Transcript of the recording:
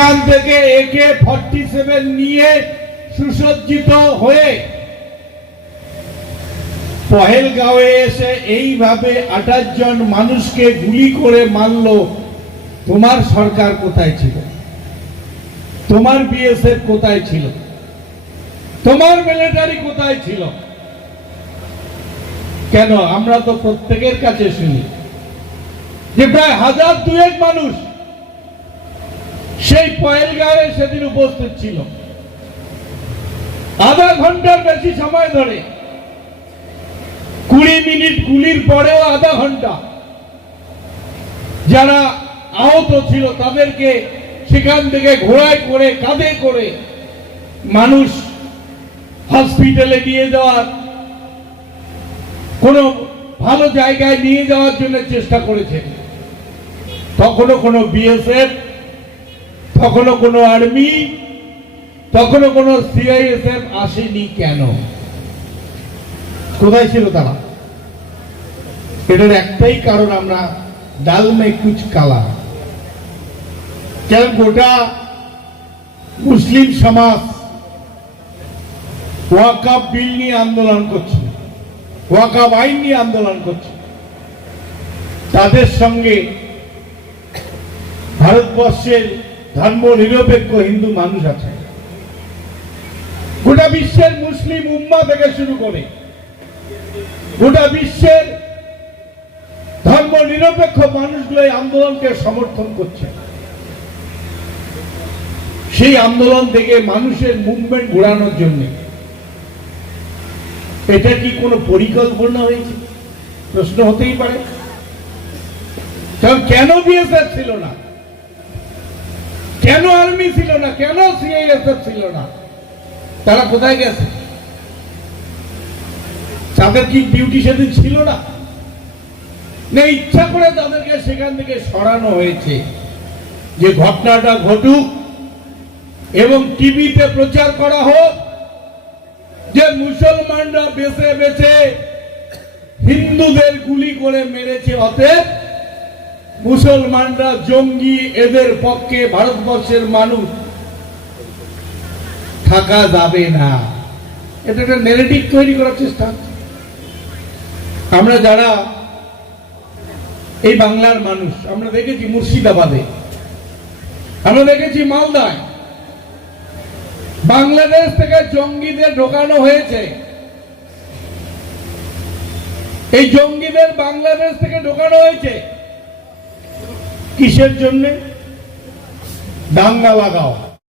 এখান থেকে AK forty seven নিয়ে সুসজ্জিত হয়ে পহেলগাঁওয়ে এসে এইভাবে আঠাশ জন মানুষকে গুলি করে মারল। তোমার সরকার কোথায় ছিল? তোমার বিএসএফ কোথায় ছিল? তোমার মিলিটারি কোথায় ছিল? কেন? আমরা তো প্রত্যেকের কাছে শুনি যে প্রায় হাজার দুয়েক মানুষ সেই পয়েলগাঁয়ে সেদিন উপস্থিত ছিল। আধা ঘণ্টার বেশি সময় ধরে কুড়ি মিনিট গুলির পরেও আধা ঘণ্টা যারা আহত ছিল তাদেরকে সেখান থেকে ঘোড়ায় করে, কাঁধে করে মানুষ হসপিটালে নিয়ে যাওয়ার, কোনো ভালো জায়গায় নিয়ে যাওয়ার জন্য চেষ্টা করেছে। তখনও কোনো বিএসএফ তখনও কোনো আর্মি, তখনও কোনো সিআইএসএফ আসেনি কেন? কোথায় ছিল তারা? এটার একটাই কারণ আমরা ডাল মে কুচ কালা। কেন গোটা মুসলিম সমাজ ওয়াকাব বিল নিয়ে আন্দোলন করছে? ওয়াকাব আইন নিয়ে আন্দোলন করছে। তাদের সঙ্গে ভারতবর্ষের ধর্ম নিরপেক্ষ হিন্দু মানুষ আছে। গোটা বিশ্বের মুসলিম উম্মা থেকে শুরু করে গোটা বিশ্বের ধর্ম নিরপেক্ষ মানুষগুলো এই আন্দোলনকে সমর্থন করছে। সেই আন্দোলন থেকে মানুষের মুভমেন্ট ঘোরানোর জন্য। এটা কি কোনো পরিকল্পনা হয়েছে? প্রশ্ন হতেই পারে। কারণ কেন বিএসএফ ছিল না? কেন আর্মি ছিল না? কেন সিআইএসএফ ছিল না? তারা কোথায় গেছে? তাদের কি ডিউটি সেদিন ছিল না? ইচ্ছা করে তাদেরকে সেখান থেকে সরানো হয়েছে। যে ঘটনাটা ঘটুক এবং টিভিতে প্রচার করা হোক, যে মুসলমানরা বেছে বেছে হিন্দুদের গুলি করে মেরেছে, অতএব মুসলমানরা জঙ্গি এদের পক্ষে ভারতবর্ষের মানুষ। থাকা যাবে না। এটা একটা নেগেটিভ তৈরি করার চেষ্টা। আমরা যারা এই বাংলার মানুষ, আমরা দেখেছি মুর্শিদাবাদে, আমরা দেখেছি মালদায়। বাংলাদেশ থেকে জঙ্গিদের ঢোকানো হয়েছে। এই জঙ্গিদের বাংলাদেশ থেকে ঢোকানো হয়েছে। কিসের জন্যে? দাঙ্গা লাগাও।